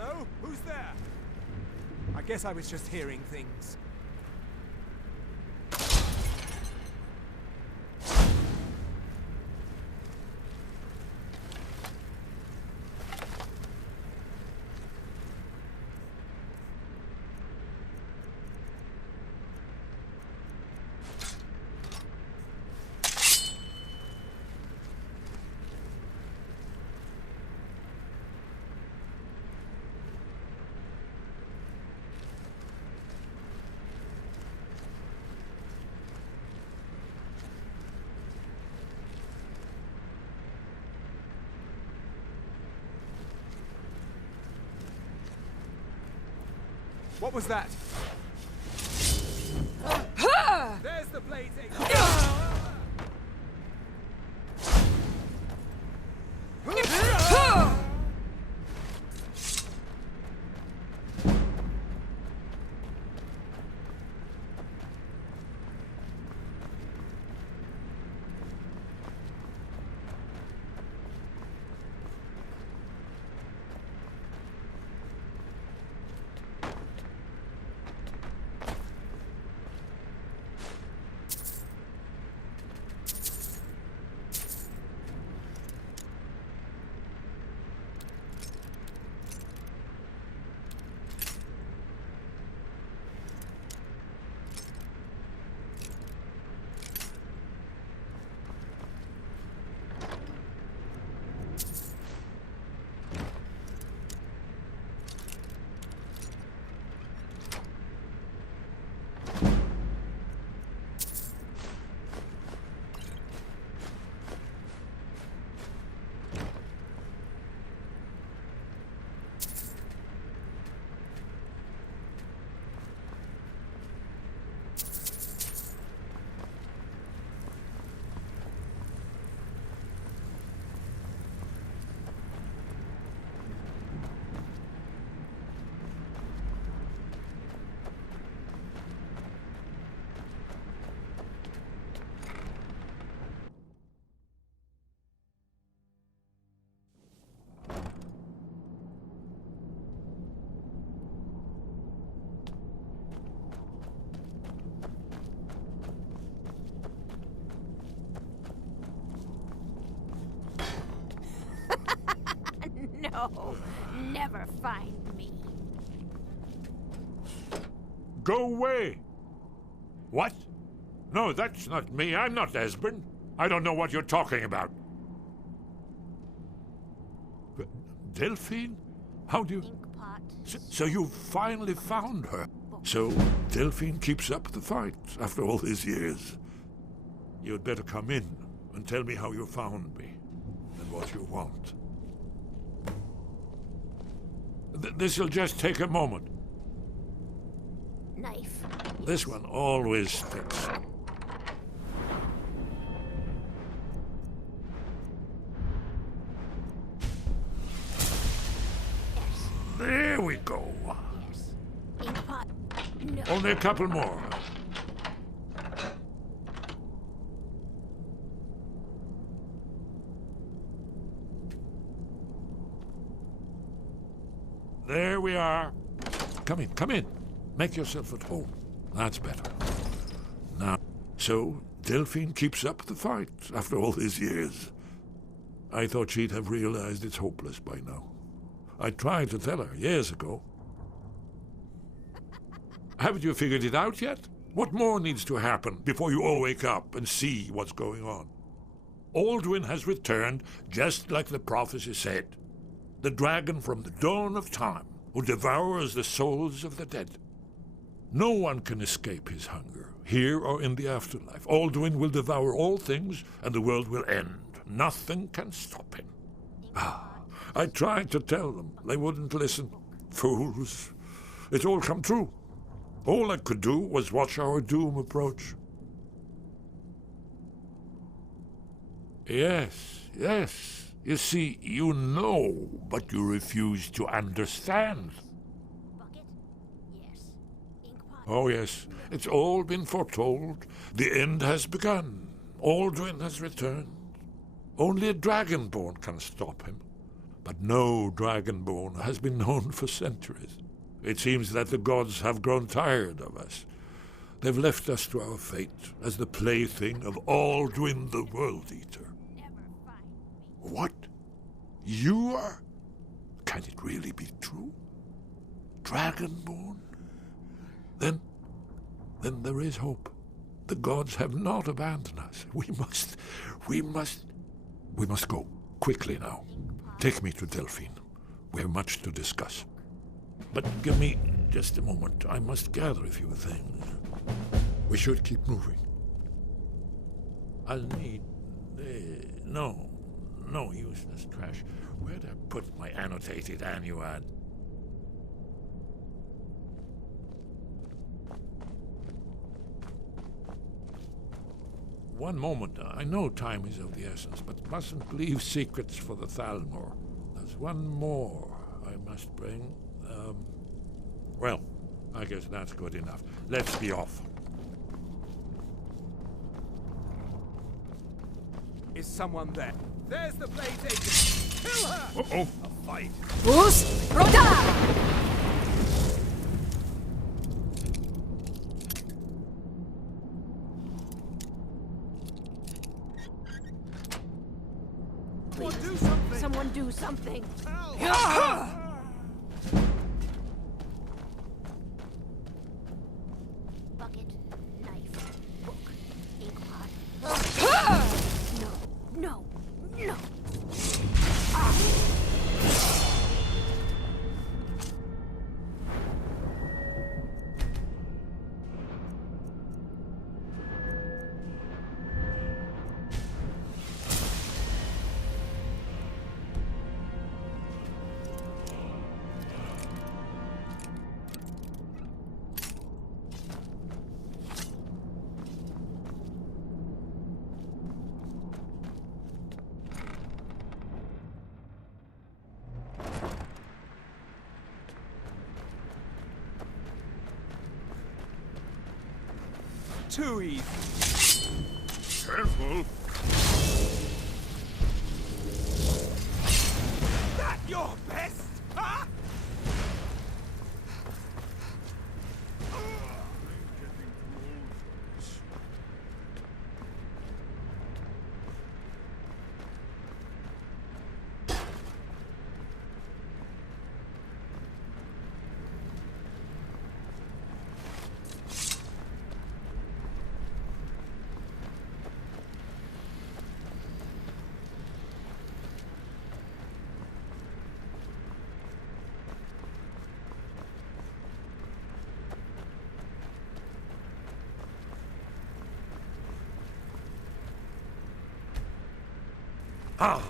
Hello? Who's there? I guess I was just hearing things. What was that? There's the blade. No, never find me. Go away! What? No, that's not me. I'm not Esbern. I don't know what you're talking about. Delphine? How do you... Inkpot. So you finally found her. So Delphine keeps up the fight after all these years. You'd better come in and tell me how you found me and what you want. This'll just take a moment. Knife. This one always fits. Yes. There we go. Yes. Inkpot. No. Only a couple more. There we are. Come in, come in. Make yourself at home. That's better. Now, so Delphine keeps up the fight after all these years. I thought she'd have realized it's hopeless by now. I tried to tell her years ago. Haven't you figured it out yet? What more needs to happen before you all wake up and see what's going on? Alduin has returned just like the prophecy said. The dragon from the dawn of time, who devours the souls of the dead. No one can escape his hunger, here or in the afterlife. Alduin will devour all things, and the world will end. Nothing can stop him. I tried to tell them. They wouldn't listen. Fools. It's all come true. All I could do was watch our doom approach. Yes, yes. You see, you know, but you refuse to understand. Bucket? Yes. Inkpot. Oh, yes. It's all been foretold. The end has begun. Alduin has returned. Only a dragonborn can stop him. but no dragonborn has been known for centuries. It seems that the gods have grown tired of us. They've left us to our fate as the plaything of Alduin the World Eater. Never find me. What? You are? Can it really be true? Dragonborn? Then there is hope. The gods have not abandoned us. We must go. Quickly now. Take me to Delphine. We have much to discuss. But give me just a moment. I must gather a few things. We should keep moving. I'll need... no useless trash. Where'd I put my annotated annuad? One moment. I know time is of the essence, but mustn't leave secrets for the Thalmor. There's one more I must bring. Well, I guess that's good enough. Let's be off. Is someone there? There's the blade agent. Kill her! Uh-oh. A fight. Us Roda! Or do something. Someone do something. Help. Bucket, knife, book, inkpot. No. Too easy. Careful. That your best? Huh? Ah!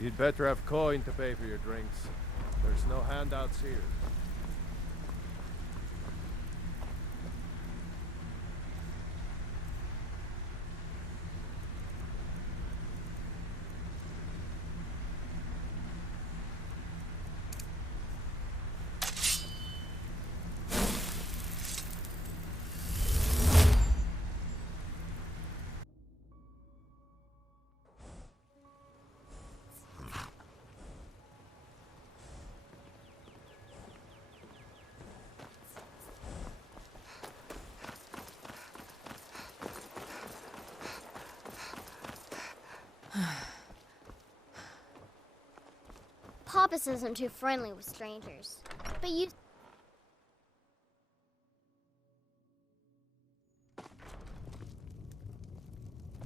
You'd better have coin to pay for your drinks. There's no handouts here. Papas isn't too friendly with strangers, but you...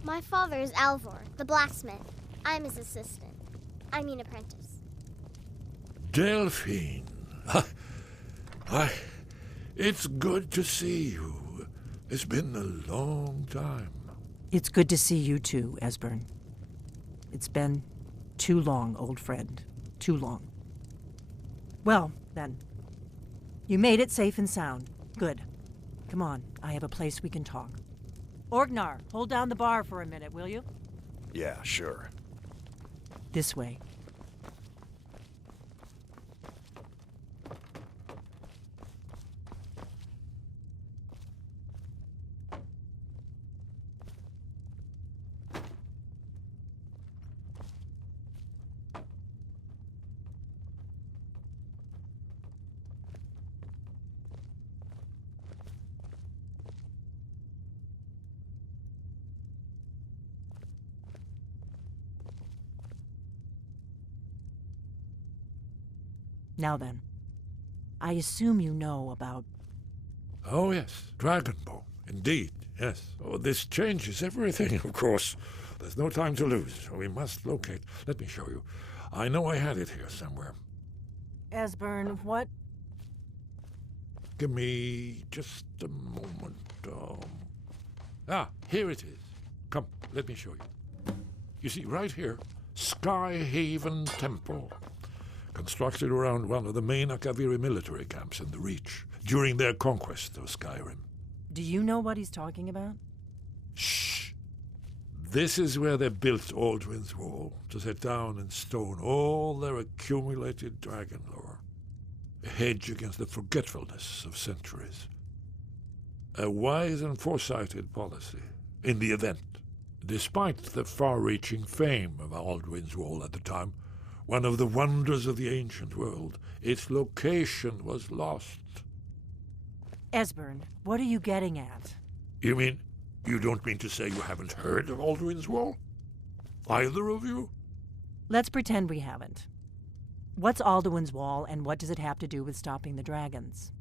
My father is Alvor, the blacksmith. I'm his assistant. I mean apprentice. Delphine. It's good to see you. It's been a long time. It's good to see you too, Esbern. It's been too long, old friend. Too long. Well, then. You made it safe and sound. Good. Come on, I have a place we can talk. Orgnar, hold down the bar for a minute, will you? Yeah, sure. This way. Now then, I assume you know about... Oh, yes, dragonborn. Indeed, yes. Oh, this changes everything, of course. There's no time to lose. We must locate. Let me show you. I know I had it here somewhere. Esbern, what? Give me just a moment. Here it is. Come, let me show you. You see, right here, Skyhaven Temple. Constructed around one of the main Akaviri military camps in the Reach during their conquest of Skyrim. Do you know what he's talking about? Shh! This is where they built Alduin's Wall, to set down in stone all their accumulated dragon lore. A hedge against the forgetfulness of centuries. A wise and foresighted policy, in the event. Despite the far-reaching fame of Alduin's Wall at the time, one of the wonders of the ancient world, its location was lost. Esbern, what are you getting at? You mean, you don't mean to say you haven't heard of Alduin's Wall? Either of you? Let's pretend we haven't. What's Alduin's Wall, and what does it have to do with stopping the dragons?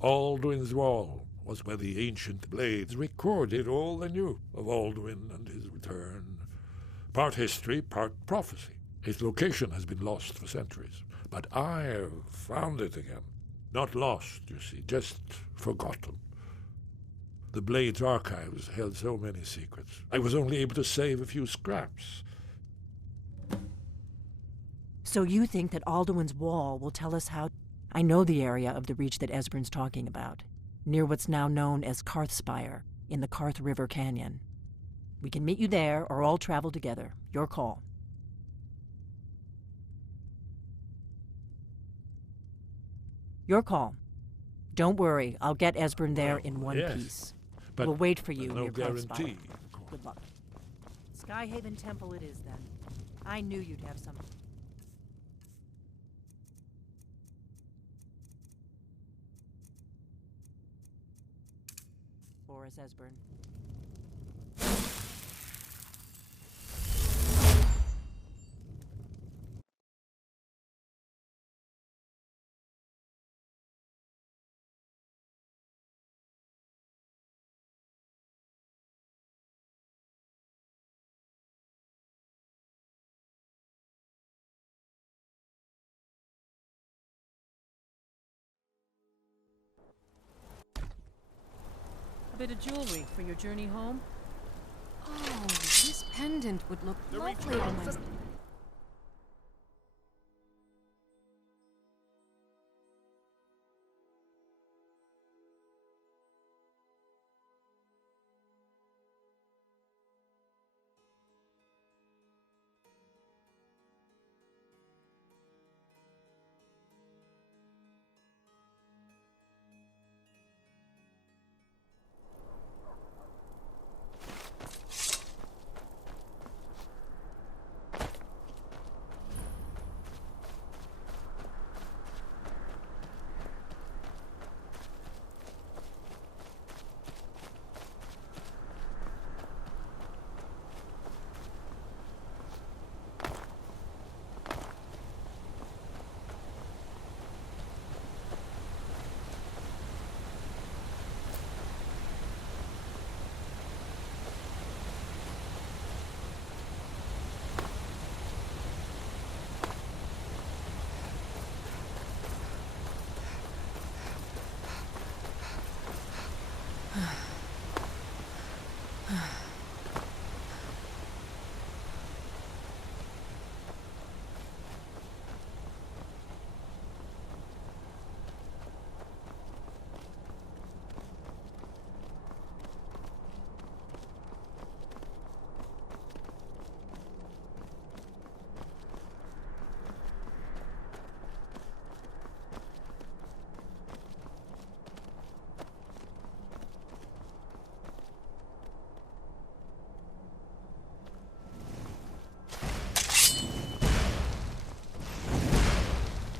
Alduin's Wall was where the ancient blades recorded all they knew of Alduin and his return. Part history, part prophecy. Its location has been lost for centuries, but I have found it again. Not lost, you see, just forgotten. The Blade's archives held so many secrets. I was only able to save a few scraps. So you think that Alduin's Wall will tell us how... I know the area of the Reach that Esbern's talking about, near what's now known as Karthspire, in the Karth River Canyon. We can meet you there, or all travel together. Your call. Your call. Don't worry, I'll get Esbern there in one piece. But we'll wait for you no near Karthspire. guarantee. Good luck. Skyhaven Temple it is, then. I knew you'd have some... for us, Esbern. A bit of jewelry for your journey home? Oh, this pendant would look lovely on my...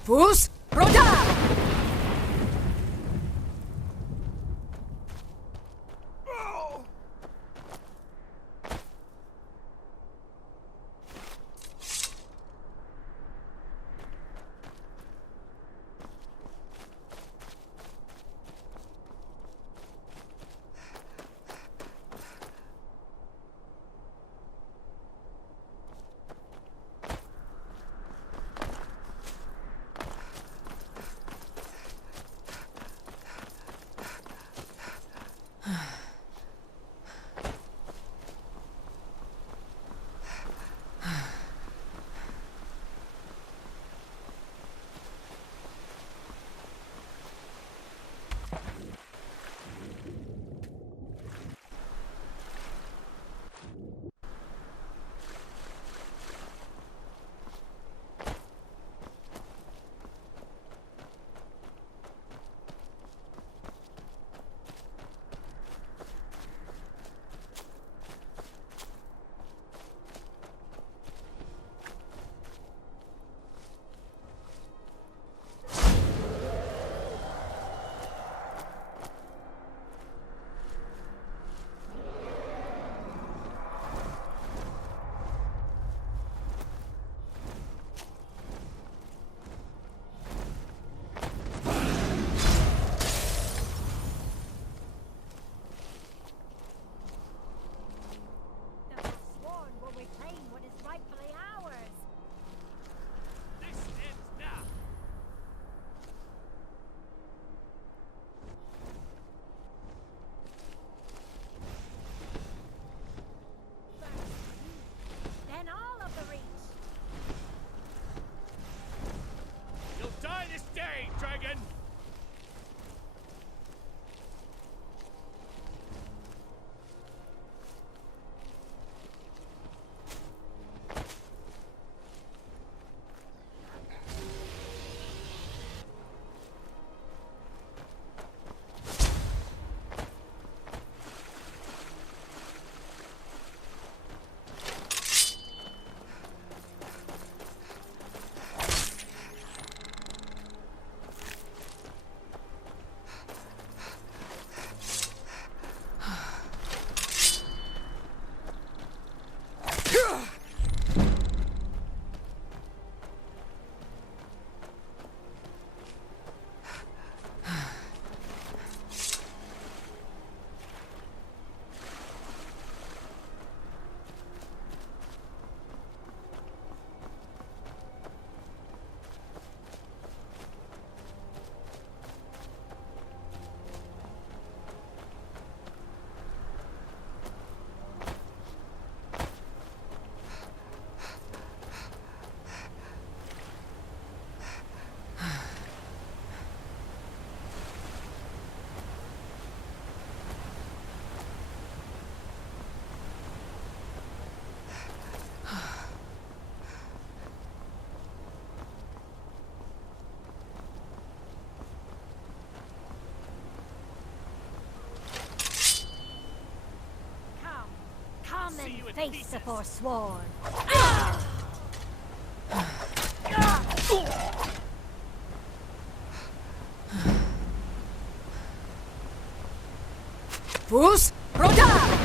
Fus Roda! The sworn will reclaim what is rightfully ours. This ends now. Then all of the reach. You'll die this day, dragon! Come and face the forsworn. Fus Roda!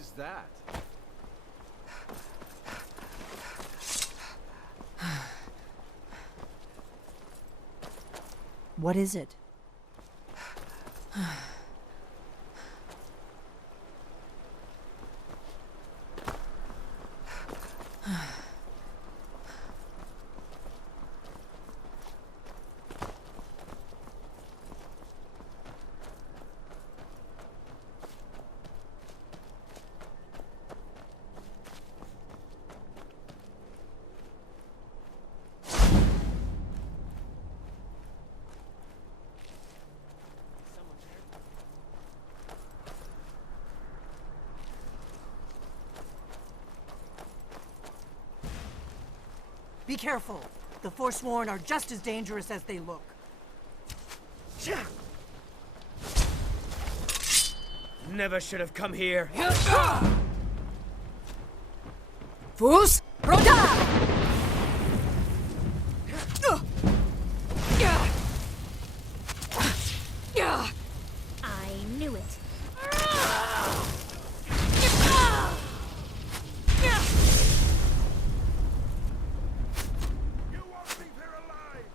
Why's that? What is it? Be careful. The Forsworn are just as dangerous as they look. Never should have come here. Fus! Roda! I knew it. You won't leave here alive!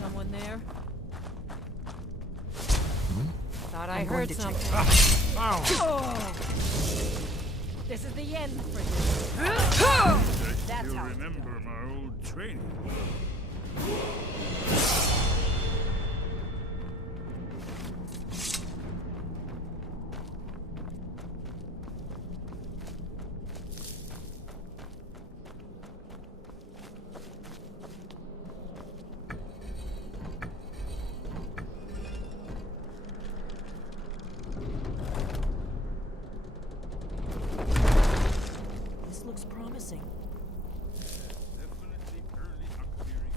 Someone there? Thought I I'm going heard to check. something. This is the end for you. That's you remember my old training. This looks promising. Definitely early Akbiri.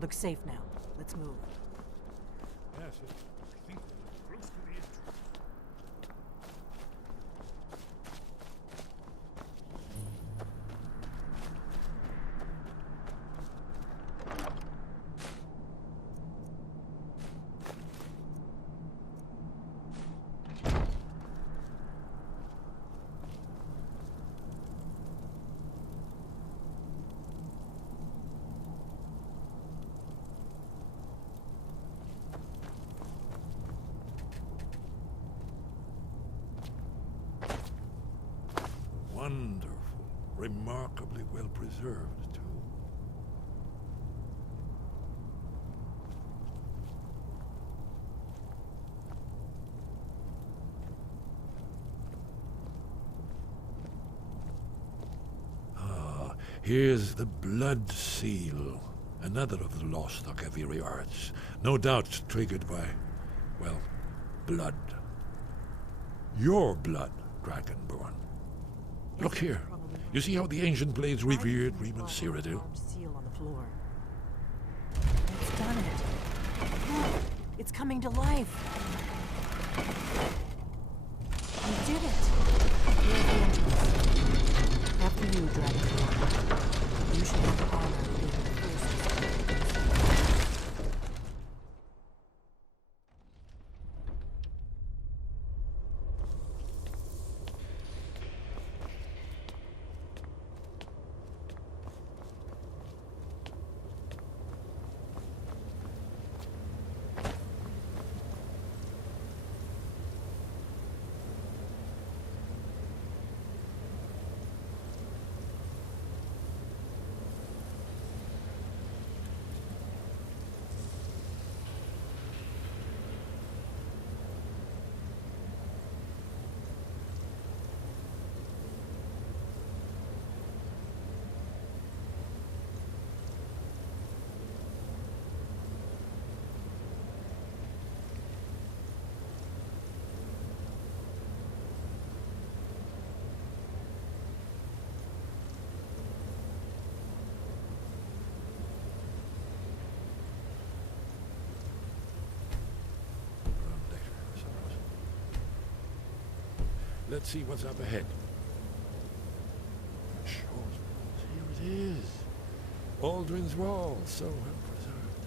Looks safe now. Let's move. Yes, I think we're close to the entrance. Wonderful. Remarkably well preserved, too. Ah, here's the blood seal. Another of the lost Akaviri arts. No doubt triggered by, well, blood. Your blood, dragonborn. Look here. You see how the ancient blades revered Reman Cyrodiil? Seal on the floor. It's done it. Look, it's coming to life. We did it. Here's the entrance. After you, Dragonborn. You should have the honor of being the first. Let's see what's up ahead. Here it is. Alduin's Wall, so well preserved.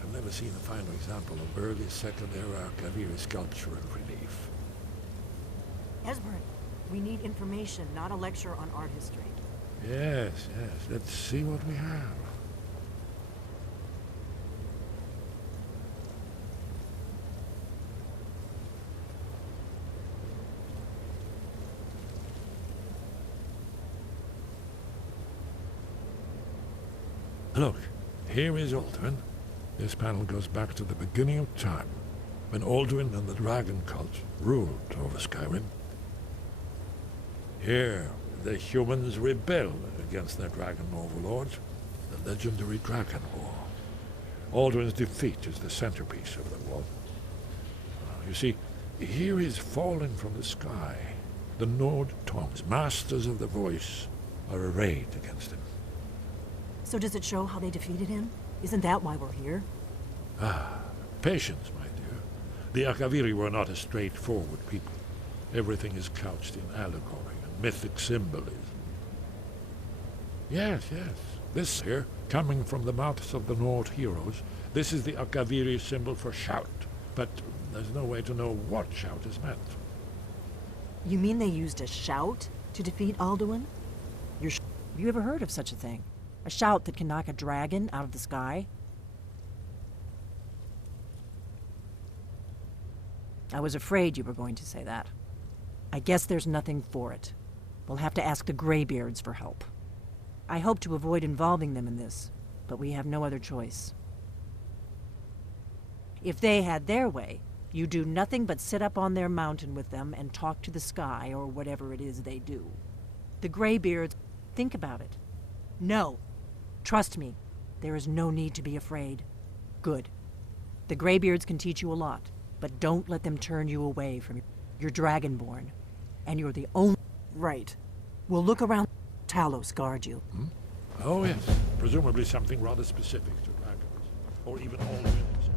I've never seen a finer example of early Second Era Kaviri sculptural relief. Esbern, we need information, not a lecture on art history. Yes. Let's see what we have. Look, here is Alduin. This panel goes back to the beginning of time, when Alduin and the dragon cult ruled over Skyrim. Here, the humans rebel against their dragon overlords, the legendary Dragon War. Alduin's defeat is the centerpiece of the war. You see, here is fallen from the sky. The Nord Tongs, masters of the voice, are arrayed against him. So does it show how they defeated him? Isn't that why we're here? Patience, my dear. The Akaviri were not a straightforward people. Everything is couched in allegory and mythic symbolism. Yes. This here, coming from the mouths of the Nord heroes, this is the Akaviri symbol for shout. But there's no way to know what shout is meant. You mean they used a shout to defeat Alduin? Have you ever heard of such a thing? A shout that can knock a dragon out of the sky? I was afraid you were going to say that. I guess there's nothing for it. We'll have to ask the Greybeards for help. I hope to avoid involving them in this, but we have no other choice. If they had their way, you do nothing but sit up on their mountain with them and talk to the sky or whatever it is they do. The Greybeards, think about it. No. Trust me, there is no need to be afraid. Good. The Greybeards can teach you a lot, but don't let them turn you away from your dragonborn. And you're the only... Right. We'll look around. Talos guard you. Oh, yes. Presumably something rather specific to dragons. Or even Alduin himself.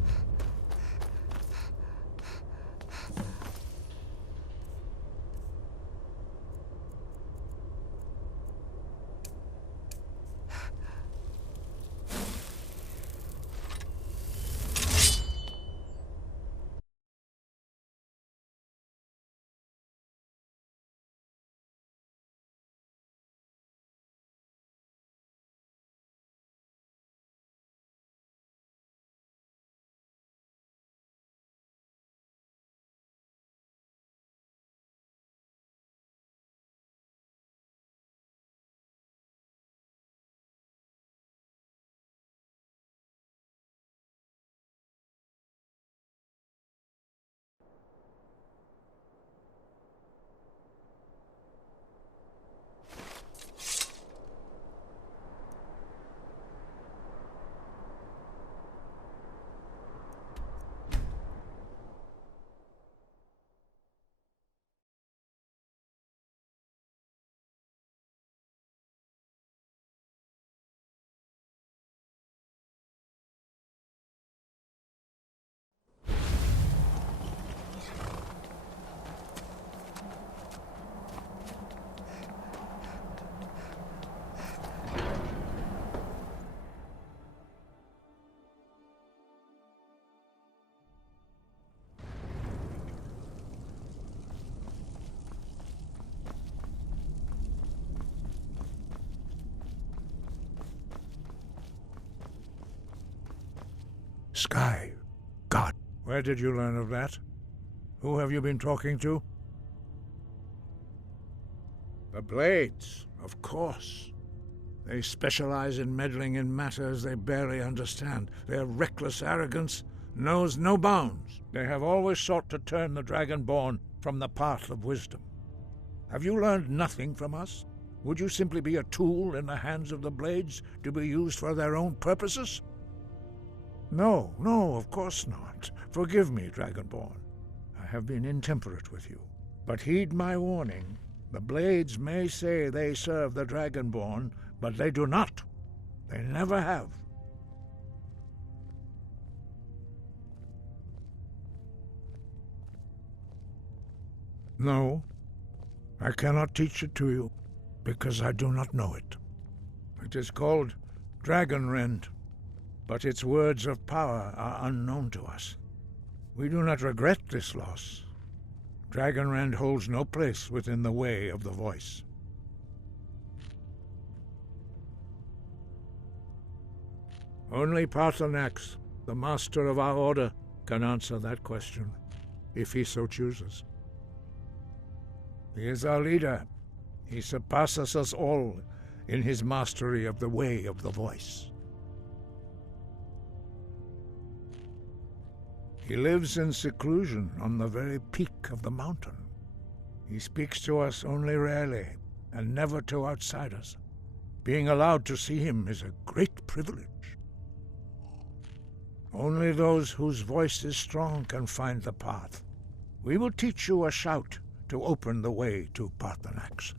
Sky. God. Where did you learn of that? Who have you been talking to? The Blades, of course. They specialize in meddling in matters they barely understand. Their reckless arrogance knows no bounds. They have always sought to turn the Dragonborn from the path of wisdom. Have you learned nothing from us? Would you simply be a tool in the hands of the Blades to be used for their own purposes? No, of course not. Forgive me, Dragonborn. I have been intemperate with you. But heed my warning. The Blades may say they serve the Dragonborn, but they do not. They never have. No, I cannot teach it to you, because I do not know it. It is called Dragonrend, but its words of power are unknown to us. We do not regret this loss. Dragonrend holds no place within the way of the voice. Only Paarthurnax, the master of our order, can answer that question, if he so chooses. He is our leader. He surpasses us all in his mastery of the way of the voice. He lives in seclusion on the very peak of the mountain. He speaks to us only rarely, and never to outsiders. Being allowed to see him is a great privilege. Only those whose voice is strong can find the path. We will teach you a shout to open the way to Paarthurnax.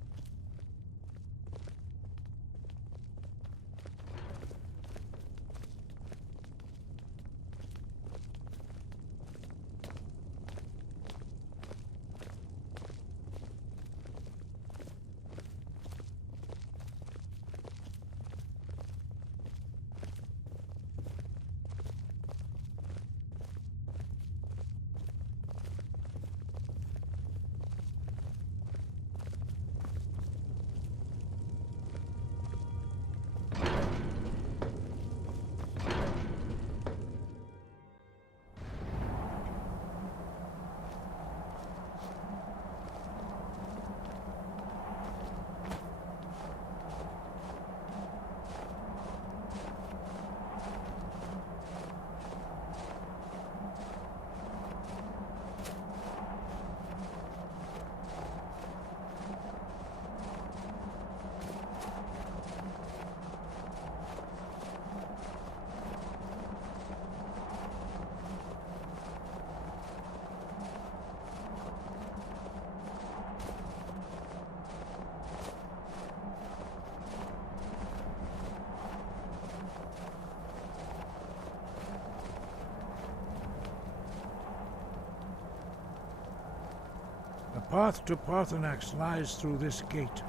The path to Paarthurnax lies through this gate.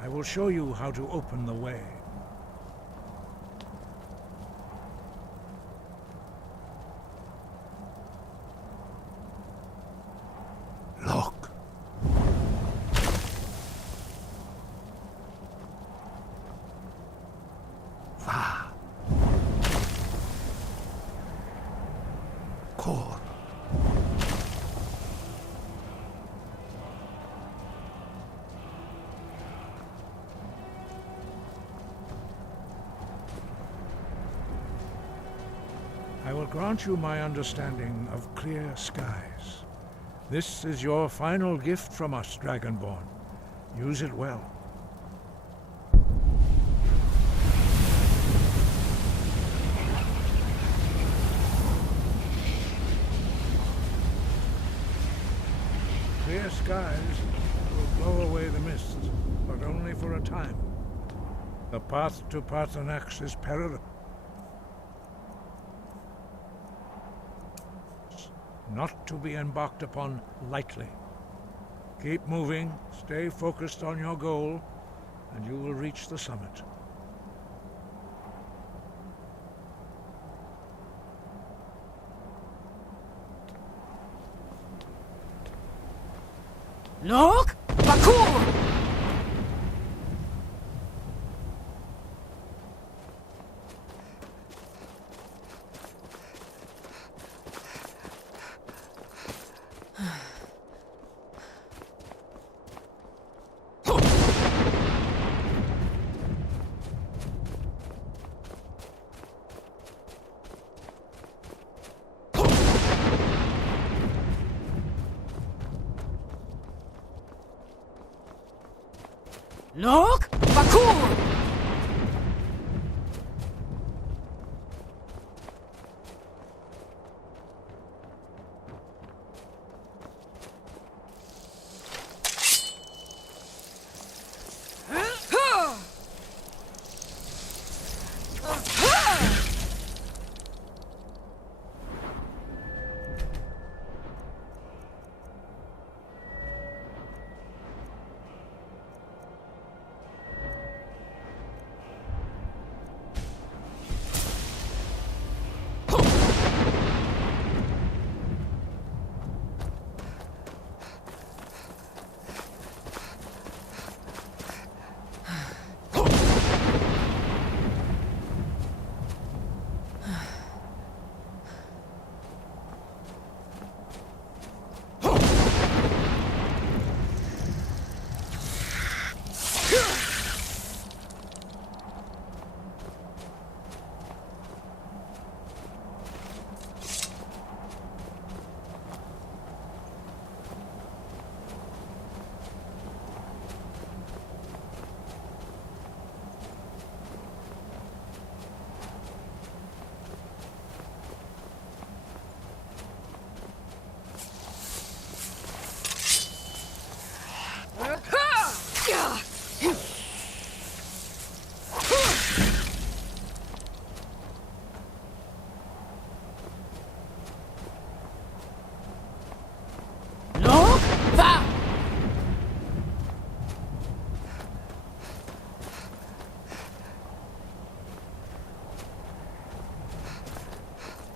I will show you how to open the way. Look. Va. Kor. I will grant you my understanding of clear skies. This is your final gift from us, Dragonborn. Use it well. Clear skies will blow away the mist, but only for a time. The path to Paarthurnax is perilous. Not to be embarked upon lightly. Keep moving, stay focused on your goal, and you will reach the summit. Look! Bakur! Look! Bakur!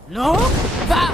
No? Va!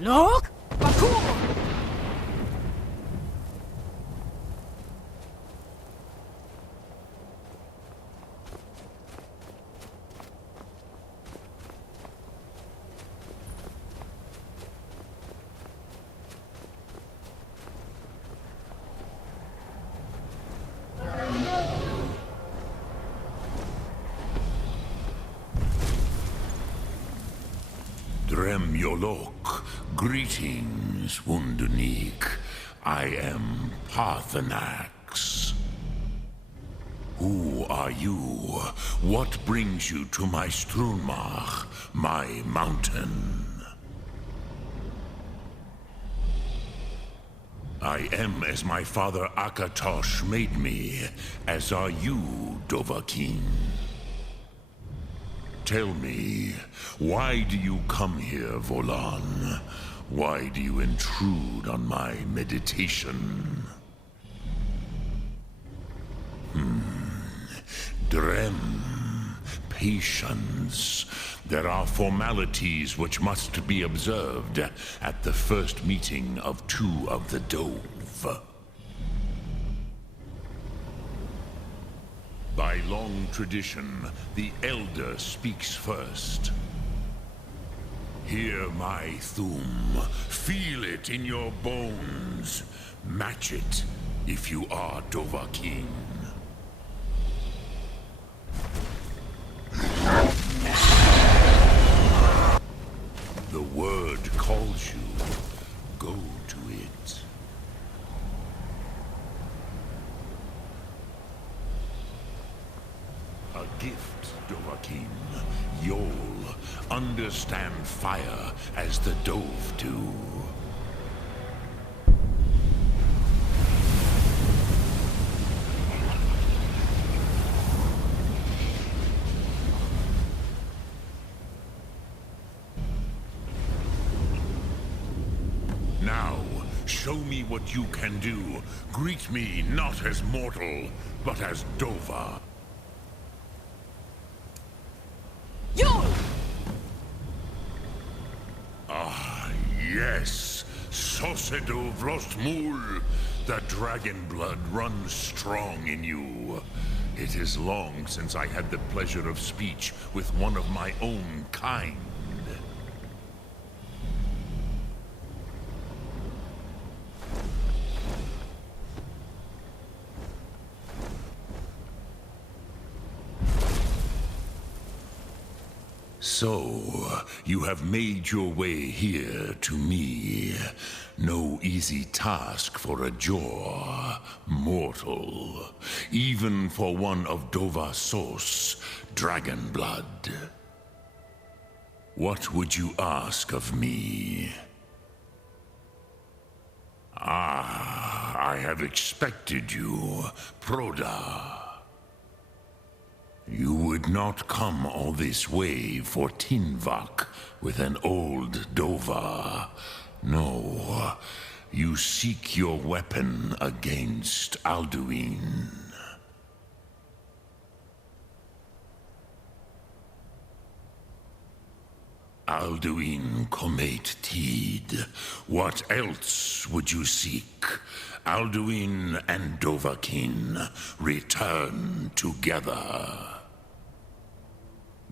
Look! Bakur! Dremyolok, greetings, Wundernik. I am Paarthurnax. Who are you? What brings you to my Strunmach, my mountain? I am as my father Akatosh made me, as are you, Dovahkiin. Tell me, why do you come here, Volan? Why do you intrude on my meditation? Drem, patience. There are formalities which must be observed at the first meeting of two of the Dove. By long tradition, the Elder speaks first. Hear my thum. Feel it in your bones. Match it if you are Dovahkiin. The word calls you. Go to it. A gift, Dovahkiin. You'll understand fire as the Dove do. Now, show me what you can do. Greet me not as mortal, but as Dova. Yes, Sosedo Vrostmul. The dragon blood runs strong in you. It is long since I had the pleasure of speech with one of my own kind. So, you have made your way here to me. No easy task for a jaw, mortal. Even for one of Dovahsos, dragon blood. What would you ask of me? I have expected you, Proda. You would not come all this way for Tinvak with an old Dova. No, you seek your weapon against Alduin. Alduin Comate Tid. What else would you seek? Alduin and Dovahkiin return together.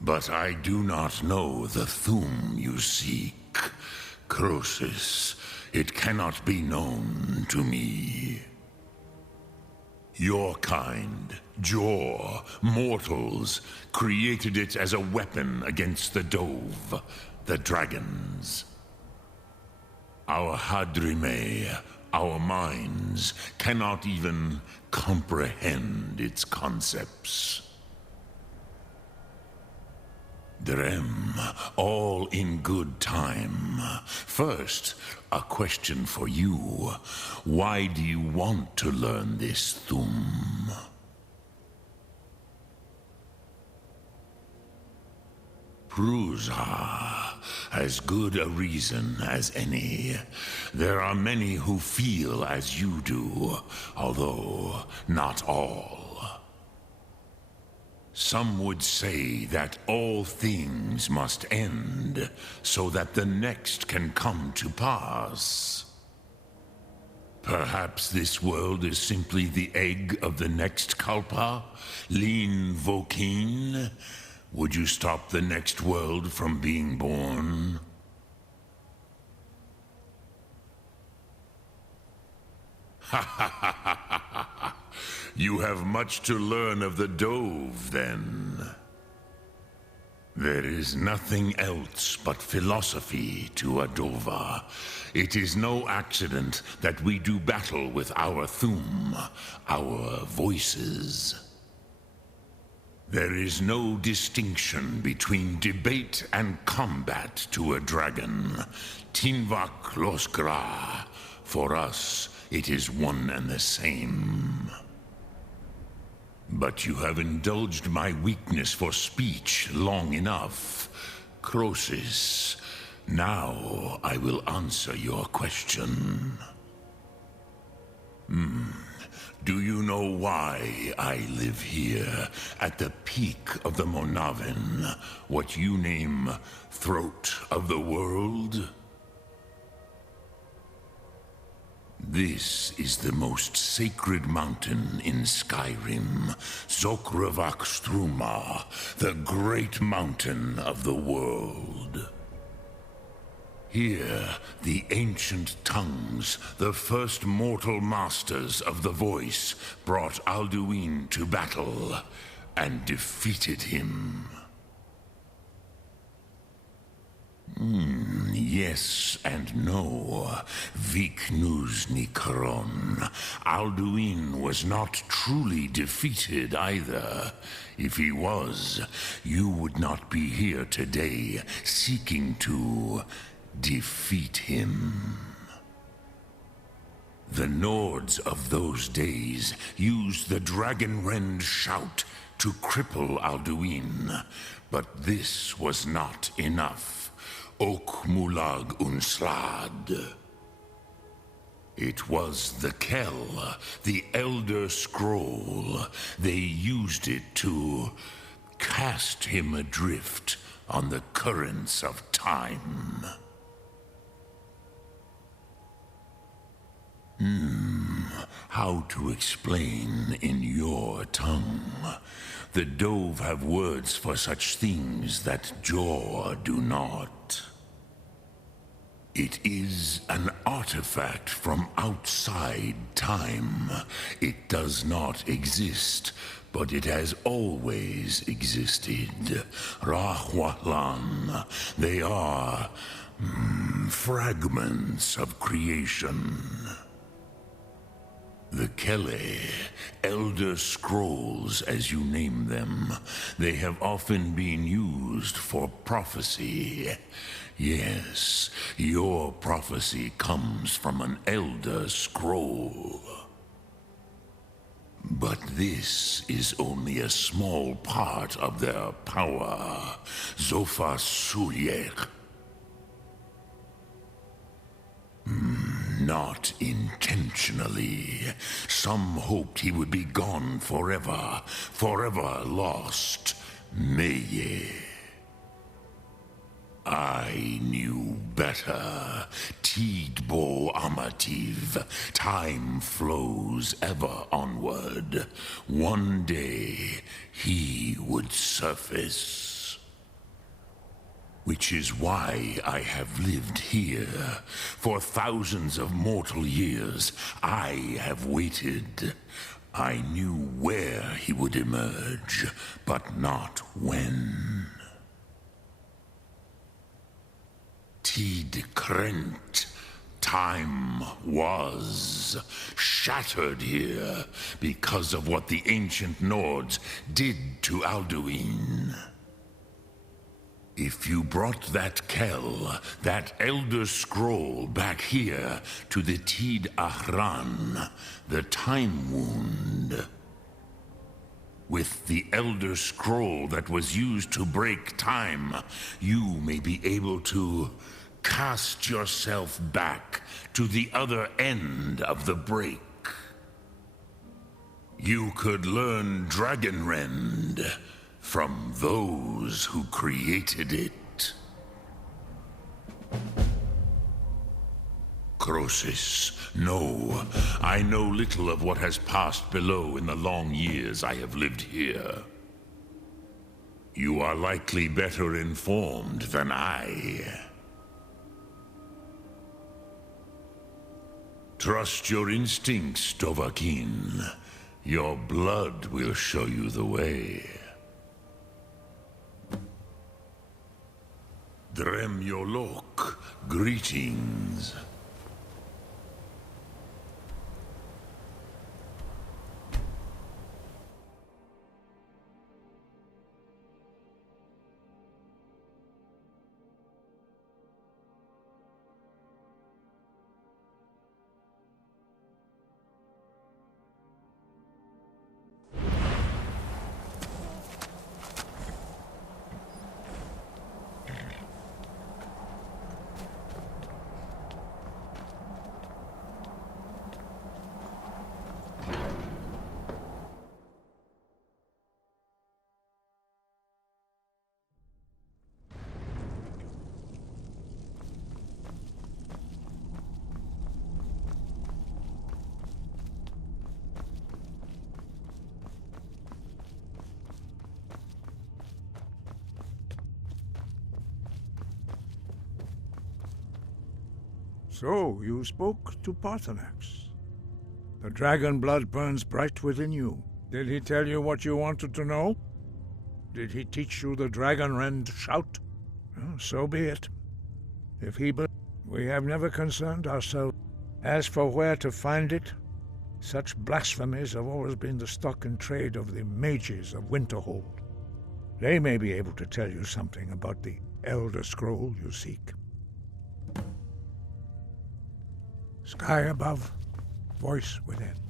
But I do not know the Thum you seek. Croesus, it cannot be known to me. Your kind, Jor, mortals, created it as a weapon against the Dove, the dragons. Our Hadrime, Our minds cannot even comprehend its concepts. Drem, all in good time. First, a question for you. Why do you want to learn this Thum? Prusa, as good a reason as any. There are many who feel as you do, although not all. Some would say that all things must end, so that the next can come to pass. Perhaps this world is simply the egg of the next Kalpa, Lin Vokin. Would you stop the next world from being born? You have much to learn of the Dove, then. There is nothing else but philosophy to a Dova. It is no accident that we do battle with our Thum, our voices. There is no distinction between debate and combat to a dragon. Tinvak Losgra. For us, it is one and the same. But you have indulged my weakness for speech long enough. Croesus, now I will answer your question. Do you know why I live here, at the peak of the Monavin, what you name Throat of the World? This is the most sacred mountain in Skyrim, Zokravak Struma, the great mountain of the world. Here, the ancient tongues, the first mortal masters of the voice, brought Alduin to battle and defeated him. Yes and no. Viknus Nikron. Alduin was not truly defeated either. If he was, you would not be here today seeking to defeat him. The Nords of those days used the Dragonrend shout to cripple Alduin, but this was not enough. Ok Mulag Unslad. It was the Kell, the Elder Scroll. They used it to cast him adrift on the currents of time. How to explain in your tongue? The Dove have words for such things that Jor do not. It is an artifact from outside time. It does not exist, but it has always existed. Rahwahlan. They are fragments of creation. The Kele, Elder Scrolls as you name them, they have often been used for prophecy. Yes, your prophecy comes from an Elder Scroll. But this is only a small part of their power. Zofa Sulyek. Not intentionally. Some hoped he would be gone forever, forever lost. Meye. I knew better. Tidbo Amativ. Time flows ever onward. One day, he would surface. Which is why I have lived here. For thousands of mortal years, I have waited. I knew where he would emerge, but not when. Tid Krent, Time was shattered here because of what the ancient Nords did to Alduin. If you brought that Kell, that Elder Scroll, back here to the Tid Ahran, the Time Wound, with the Elder Scroll that was used to break time, you may be able to cast yourself back to the other end of the break. You could learn Dragonrend from those who created it. Croesus, no, I know little of what has passed below in the long years I have lived here. You are likely better informed than I. Trust your instincts, Dovahkiin. Your blood will show you the way. Drem Yolok, greetings. So, you spoke to Paarthurnax. The dragon blood burns bright within you. Did he tell you what you wanted to know? Did he teach you the Dragonrend shout? Well, so be it. If he we have never concerned ourselves. As for where to find it, such blasphemies have always been the stock and trade of the mages of Winterhold. They may be able to tell you something about the Elder Scroll you seek. Sky above, voice within.